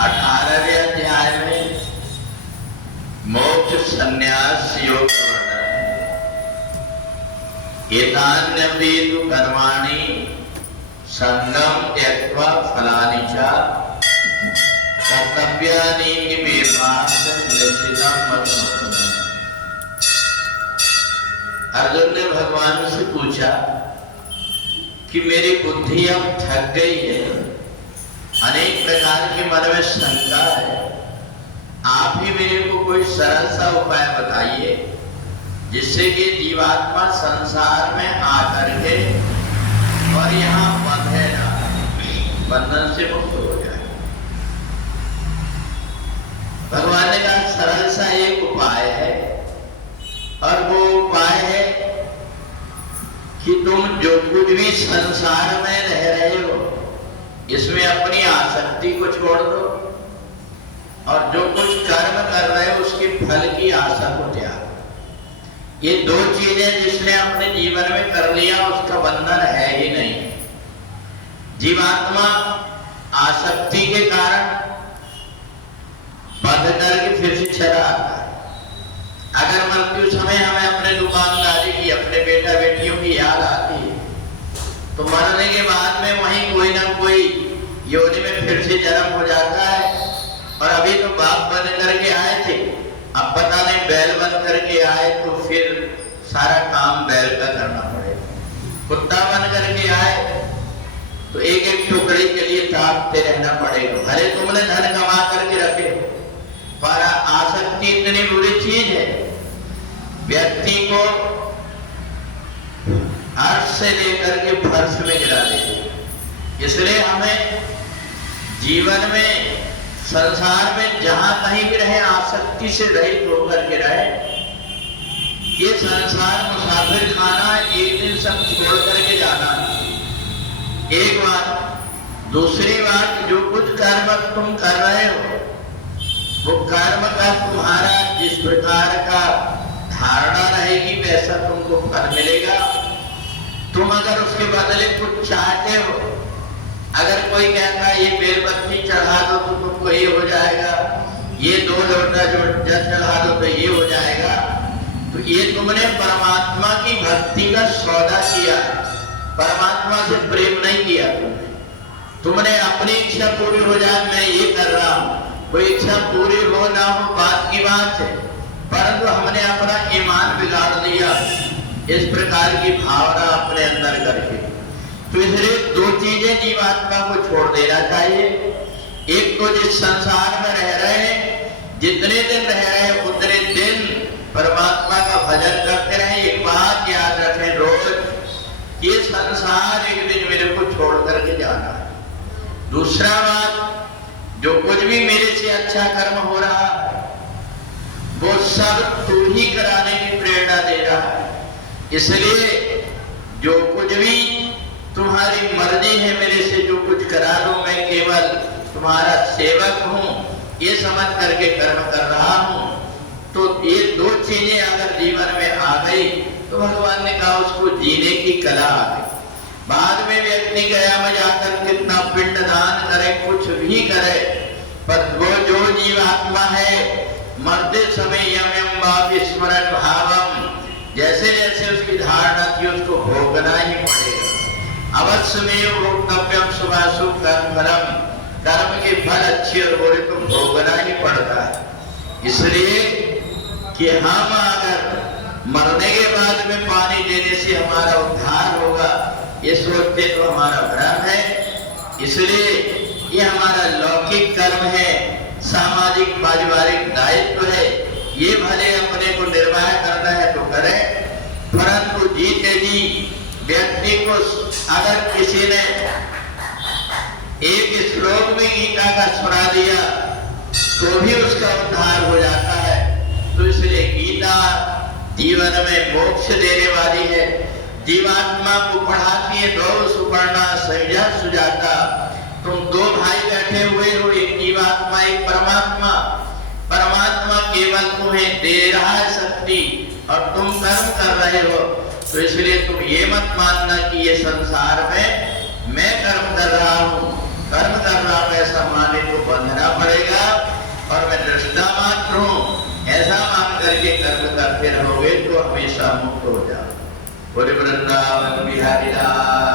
18वें अध्याय में मोक्ष संन्यास योग का वर्णन है। एतान्यपि तु कर्माणि संगम त्यक्त्वा फलानि च कर्तव्यानि मे पार्थ निश्चितं मत्समः। अर्जुन ने भगवान से पूछा कि मेरी बुद्धि अब थक गई है, अनेक प्रकार की मन में शंका है, आप ही मेरे को कोई सरल सा उपाय बताइए जिससे कि जीवात्मा संसार में आकर के और यहाँ बंधे ना, बंधन से मुक्त हो जाए। भगवान ने कहा सरल सा एक उपाय है, और वो उपाय है कि तुम जो कुछ भी संसार में रह रहे हो इसमें अपनी आसक्ति को छोड़ दो, और जो कुछ कर्म कर रहे हो उसके फल की आशा को त्याग। ये दो चीजें जिसने अपने जीवन में कर लिया उसका बंधन है ही नहीं। जीवात्मा आसक्ति के कारण बंध करके फिर से चला आता है। अगर मृत्यु समय हमें अपने दुकानदारी की, अपने बेटा बेटियों की याद आती है तो मरने के बाद में वहीं कोई ना कोई योनि में फिर से जन्म हो जाता है। और अभी तो बाप बन करके आए थे, अब पता नहीं बैल बन करके आए तो फिर सारा काम बैल का करना पड़ेगा। कुत्ता बन करके आए तो एक एक टुकड़ी के लिए ताकते रहना पड़ेगा। भले तुमने धन कमा करके रखे, पर आसक्ति इतनी बुरी चीज है, व्यक्ति को अर्श से लेकर के फर्श में गिरा देती। इसलिए हमें जीवन में, संसार में जहां कहीं भी रहे आसक्ति से रहित होकर के रहे। ये संसार मुसाफिर खाना, एक दिन सब छोड़ करके जाना। एक बात। दूसरी बात, जो कुछ कर्म तुम कर रहे हो वो कर्म का तुम्हारा जिस प्रकार का धारणा रहेगी वैसा तुमको फल मिलेगा। तुम अगर उसके बदले कुछ चाहते हो, अगर कोई कहता है ये बेलपत्ती चढ़ा दो तो तुमको ये हो जाएगा, ये 2 लोटा जल चढ़ा दो तो ये हो जाएगा, तो ये तुमने परमात्मा की भक्ति का सौदा किया, परमात्मा से प्रेम नहीं किया। तुमने अपनी इच्छा पूरी हो जाए मैं ये कर रहा हूं, कोई इच्छा पूरी हो ना हो बात की बात है, परंतु हमने अपना ईमान बिगाड़ दिया इस प्रकार की भावना अपने अंदर करके। तो इसलिए 2 चीजें जीवात्मा को छोड़ देना चाहिए। एक तो जिस संसार में रह रहे हैं, जितने दिन रह रहे हैं उतने दिन परमात्मा का भजन करते रहे। एक बात याद रखें रोज, ये संसार एक दिन मेरे को छोड़ करके जाना है। दूसरा बात, जो कुछ भी मेरे से अच्छा कर्म हो रहा है वो सब तू ही कराने की प्रेरणा दे रहा है। इसलिए जो कुछ भी तुम्हारी मर्जी है मेरे से जो कुछ करा लो, मैं केवल तुम्हारा सेवक हूं ये समझ करके कर्म कर रहा हूं। तो ये 2 चीजें अगर जीवन में आ गई तो भगवान ने कहा उसको जीने की कला आ गई। बाद में व्यक्ति गया में जाकर कितना पिंडदान करे, कुछ भी करे, पर वो जो जीवात्मा है मरते समय यम यम वापि स्मरण भावम, जैसे जैसे उसकी धारणा थी उसको भोगना ही पड़ेगा। अवश्य में भोक्तव्यम शुभाशुभ कर्म फलम, कर्म के फल अच्छे और बुरे तो भोगना ही पड़ता है। इसलिए कि हम अगर मरने के बाद में पानी देने से हमारा उद्धार होगा ये सोचते तो हमारा भ्रम है। इसलिए ये हमारा लौकिक कर्म है, सामाजिक पारिवारिक दायित्व है, ये भले अपने को निर्वाह करना है तो करें, परंतु जीते जी व्यक्ति को अगर किसी ने एक श्लोक में गीता का सुना दिया तो भी उसका उद्धार हो जाता है। तो इसलिए गीता जीवन में मोक्ष देने वाली है, जीवात्मा को पढ़ाती है। 2 सुपर्णा संज्ञा सुजाता, तुम 2 भाई बैठे हुए हो, एक जीवात्मा एक परमात्मा। परमात्मा केवल तुम्हें दे रहा है शक्ति और तुम कर्म कर रहे हो। तो इसलिए तुम ये मत मानना कि ये संसार में मैं कर्म कर रहा हूँ, कर्म कर रहा हूँ ऐसा माने तो बंधना पड़ेगा। और मैं दृष्टा मात्र हूं, ऐसा मान करके कर्म करते रहोगे तो हमेशा मुक्त हो जाओ। बोले वृंदावन बिहारी लाल